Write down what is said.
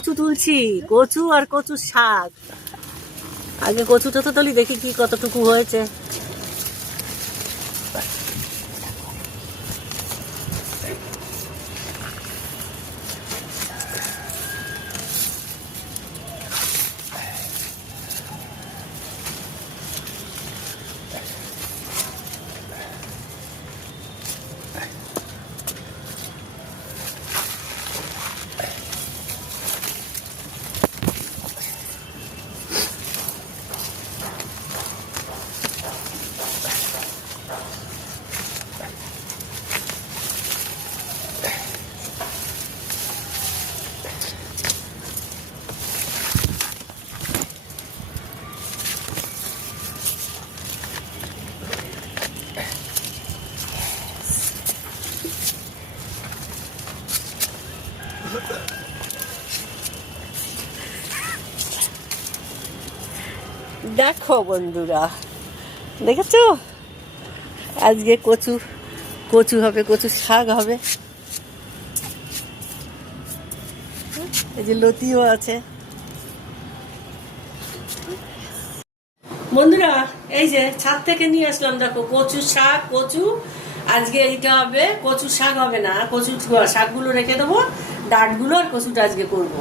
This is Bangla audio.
কচু তুলছি, কচু আর কচু শাক। আগে কচুটা তো তুলি, দেখি কি কতটুকু হয়েছে। দেখো বন্ধুরা, দেখেছো আজকে কচু কচু হবে, কচু শাক হবে। এই যে লতিও আছে। বন্ধুরা এই যে ছাদ থেকে নিয়ে আসলাম, দেখো কচু শাক। কচু আজকে এইটা হবে, কচু শাক হবে না, কচু শাকগুলো রেখে দেবো, ডাঁটগুলো আর কচুটা আজকে করবো।